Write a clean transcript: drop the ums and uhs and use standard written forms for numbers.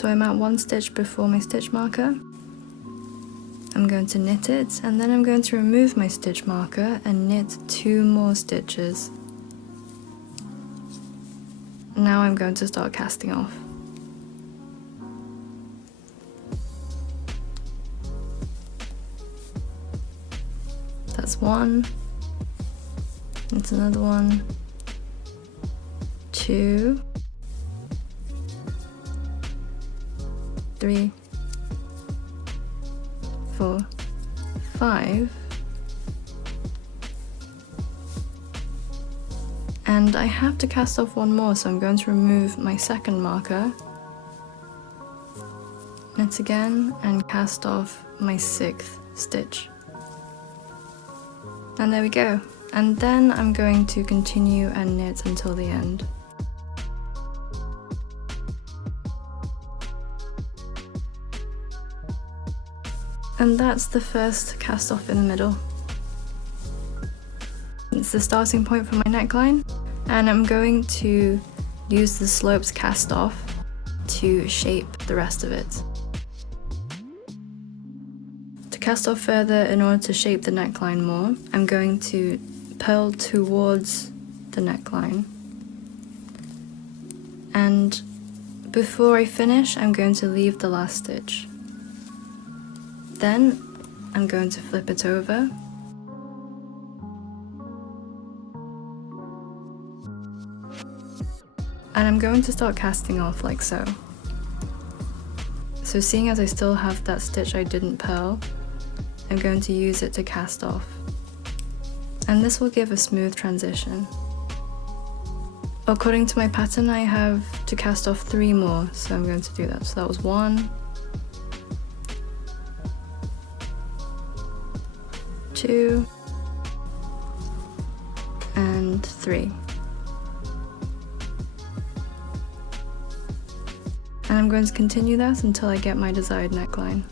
So I'm at 1 stitch before my stitch marker. I'm going to knit it, and then I'm going to remove my stitch marker and knit 2 more stitches. Now I'm going to start casting off. That's 1. That's another 1. 2. 3. 4. 5. And I have to cast off 1 more, so I'm going to remove my second marker, knit again, and cast off my 6th stitch. And there we go. And then I'm going to continue and knit until the end. And that's the first cast off in the middle. It's the starting point for my neckline, and I'm going to use the slopes cast off to shape the rest of it. To cast off further in order to shape the neckline more, I'm going to purl towards the neckline. And before I finish, I'm going to leave the last stitch. Then I'm going to flip it over. And I'm going to start casting off like so. So seeing as I still have that stitch I didn't purl, I'm going to use it to cast off. And this will give a smooth transition. According to my pattern, I have to cast off 3 more, so I'm going to do that. So that was 1, 2, and 3. And I'm going to continue that until I get my desired neckline.